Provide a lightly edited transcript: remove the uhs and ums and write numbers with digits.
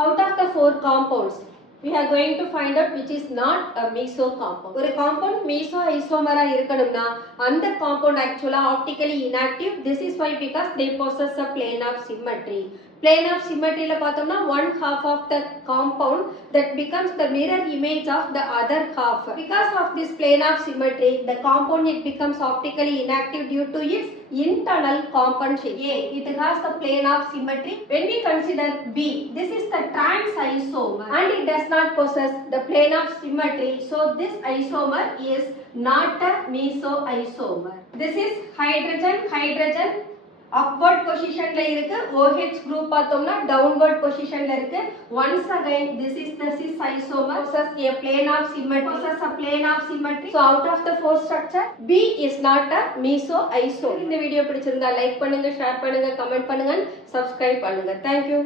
Out of the four compounds, we are going to find out which is not a meso compound. ஒரு compound meso isomer இருக்கணும்னா அந்த compound actually optically inactive. This is why because they possess a plane of symmetry. Plane of symmetry ல பார்த்தோம்னா one half of the compound that becomes the mirror image of the other half. Because of this plane of symmetry, the compound it becomes optically inactive due to its internal compensation. A, it has the plane of symmetry. When we consider B, this is the trans isomer and it does not possess the plane of symmetry. So this isomer is not a meso isomer. This is hydrogen upward position ல இருக்கு. OH group பார்த்தோம்னா downward position ல இருக்கு. Once again this is the cis isomer possess a plane of symmetry. So out of the four structure B is not a meso isomer. இந்த video பிடிச்சிருந்தா like பண்ணுங்க, share பண்ணுங்க, comment பண்ணுங்க, subscribe பண்ணுங்க. Thank you.